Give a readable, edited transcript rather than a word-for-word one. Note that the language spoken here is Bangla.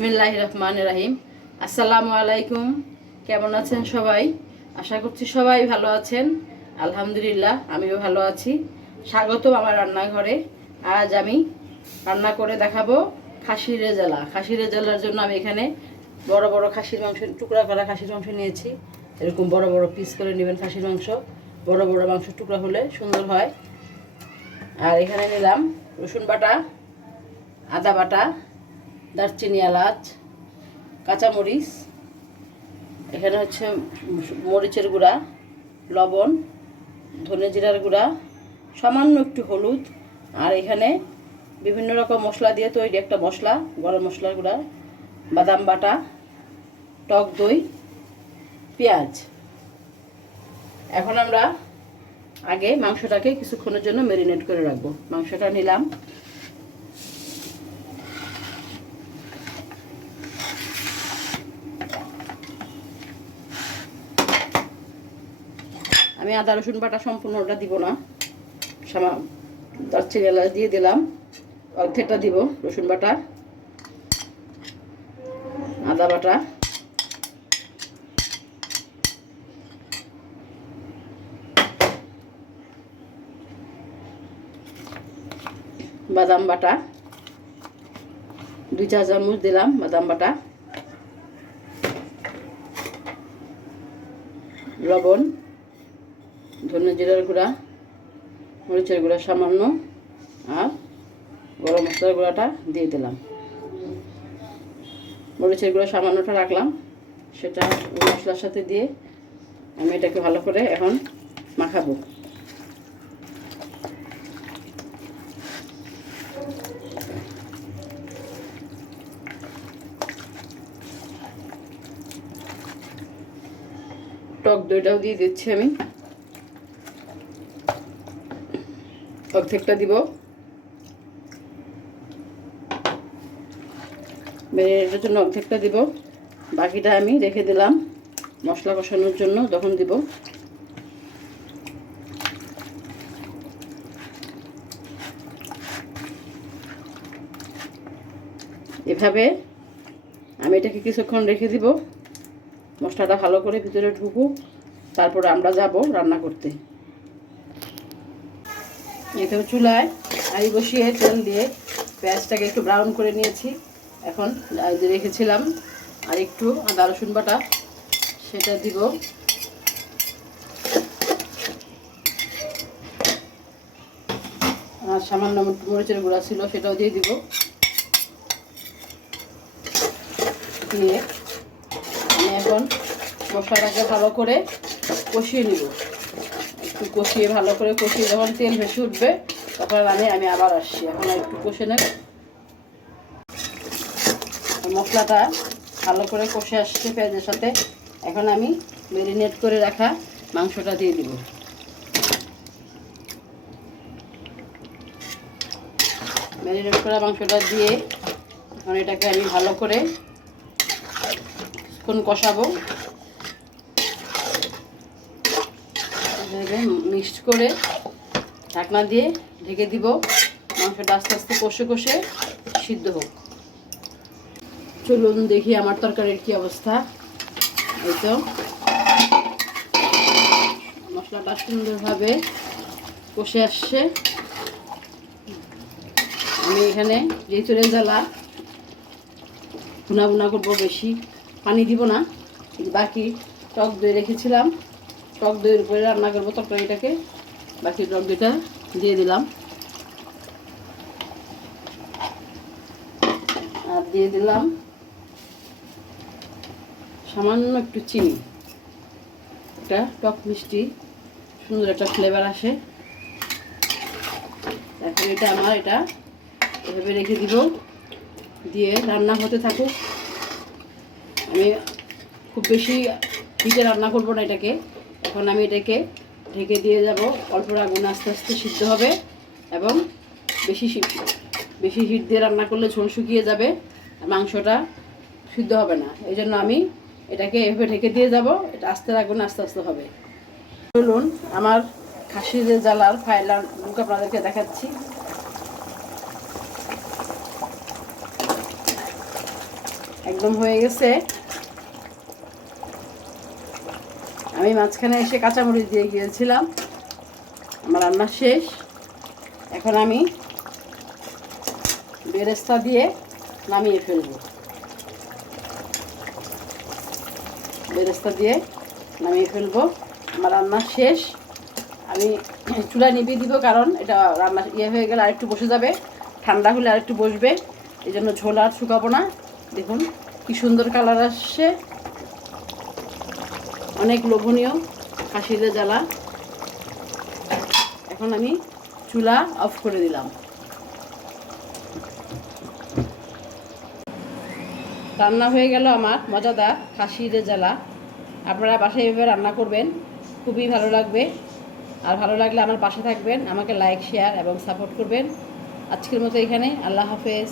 বিসমিল্লাহির রহমানির রহিম। আসসালামু আলাইকুম। কেমন আছেন সবাই? আশা করছি সবাই ভালো আছেন। আলহামদুলিল্লাহ আমিও ভালো আছি। স্বাগত আমার রান্নাঘরে। আজ আমি রান্না করে দেখাবো খাসির রেজালা। খাসির রেজালার জন্য আমি এখানে বড় বড় খাসির মাংস, টুকরা করা খাসির মাংস নিয়েছি। এরকম বড় বড় পিস করে নেবেন খাসির মাংস। বড় বড় মাংস টুকরা হলে সুন্দর হয়। আর এখানে নিলাম রসুন বাটা, আদা বাটা, দারচিনি, এলাচ, কাঁচামরিচ, এখানে হচ্ছে মরিচের গুঁড়া, লবণ, ধনে জিরার গুঁড়া, সামান্য একটু হলুদ, আর এখানে বিভিন্ন রকম মশলা দিয়ে তৈরি একটা মশলা, গরম মশলার গুঁড়া, বাদাম বাটা, টক দই, পেঁয়াজ। এখন আমরা আগে মাংসটাকে কিছুক্ষণের জন্য ম্যারিনেট করে রাখবো। মাংসটা নিলাম, আমি আদা রসুন বাটা সম্পূর্ণটা দিব না, দারচিনি এলাচ দিয়ে দিলাম, অর্ধেকটা দিব রসুন বাটা, আদা বাটা, বাদাম বাটা, 2 চা চামচ দিলাম বাদাম বাটা, লবণ, ধনে জিরার গুঁড়া, মরিচের গুঁড়া সামান্য, আর গরম মশলার গুঁড়াটা দিয়ে দিলাম। মরিচের গুঁড়া সামান্যটা রাখলাম, সেটা মশলার সাথে দিয়ে আমি এটাকে ভালো করে এখন মাখাবো। টক দইটাও দিয়ে দিচ্ছি আমি, অর্ধেকটা দিব। ম্যারিনেটের জন্য অর্ধেকটা দিব, বাকিটা আমি রেখে দিলাম মশলা কষানোর জন্য, তখন দিব। এভাবে আমি এটাকে কিছুক্ষণ রেখে দিব, মশলাটা ভালো করে ভিতরে ঢুকুক, তারপরে আমরা যাব রান্না করতে। এখানে চুলায় হাঁড়ি বসিয়ে তেল দিয়ে পেঁয়াজটাকে একটু ব্রাউন করে নিয়েছি। এখন যে রেখেছিলাম আর একটু আদা রসুন বাটা, সেটা দিব। আর সামান্য মরিচের গুঁড়া ছিল, সেটাও দিয়ে দিব। দিয়ে আমি এখন মশলাটাকে ভালো করে কষিয়ে নিব। একটু কষিয়ে ভালো করে কষিয়ে যখন তেল ভেসে উঠবে তখন আমি আবার আসছি। এখন একটু কষে নেব। মশলাটা ভালো করে কষে আসছে পেঁয়াজের সাথে। এখন আমি ম্যারিনেট করে রাখা মাংসটা দিয়ে দিব। ম্যারিনেট করা মাংসটা দিয়ে এখন এটাকে আমি ভালো করে কিছুক্ষণ কষাবো। মিক্সড করে ঢাকনা দিয়ে ঢেকে দিব। মাংসটা আস্তে আস্তে কষে কষে সিদ্ধ হোক। চলুন দেখি আমার তরকারির কি অবস্থা। এই তো মশলাটা সুন্দরভাবে কষে আসছে। আমি এখানে যেহেতু রেজালা ভুনা ভুনা করবো, বেশি পানি দিব না। বাকি টক দই রেখেছিলাম, টক দইয়ের উপরে রান্না করবো তরকারিটাকে। বাকি টক দইটা দিয়ে দিলাম, আর দিয়ে দিলাম সামান্য একটু চিনি। একটা টক মিষ্টি সুন্দর একটা ফ্লেভার আসে। এখন এটা এভাবে রেখে দিব, দিয়ে রান্না হতে থাকুক। আমি খুব বেশি হিটে রান্না করবো না এটাকে। এখন আমি এটাকে ঢেকে দিয়ে যাব। অল্প আগুন আস্তে আস্তে সিদ্ধ হবে, এবং বেশি হিট দিয়ে রান্না করলে ঝোল শুকিয়ে যাবে, মাংসটা সিদ্ধ হবে না। এই জন্য আমি এটাকে এভাবে ঢেকে দিয়ে যাব। এটা আস্তে আগুন আস্তে আস্তে হবে। চলুন আমার খাসির রেজালার ফাইনাল লুক আপনাদেরকে দেখাচ্ছি। একদম হয়ে গেছে। আমি মাঝখানে এসে কাঁচামরিচ দিয়ে গিয়েছিলাম। আমার রান্না শেষ। এখন আমি বেরেস্তা দিয়ে নামিয়ে ফেলবো। বেরেস্তা দিয়ে নামিয়ে ফেলবো। আমার রান্না শেষ। আমি চুলা নিভিয়ে দিব, কারণ এটা রান্না হয়ে গেলে আরেকটু বসে যাবে, ঠান্ডা হলে আরেকটু বসবে, এই জন্য ঝোল আর শুকাবো না। দেখুন কি সুন্দর কালার আসছে, অনেক লোভনীয় খাসির জ্বালা। এখন আমি চুলা অফ করে দিলাম। রান্না হয়ে গেল আমার মজাদার খাসির জ্বালা। আপনারা বাসায় এভাবে রান্না করবেন, খুবই ভালো লাগবে। আর ভালো লাগলে আমার পাশে থাকবেন, আমাকে লাইক, শেয়ার এবং সাপোর্ট করবেন। আজকের মতো এখানে, আল্লাহ হাফেজ।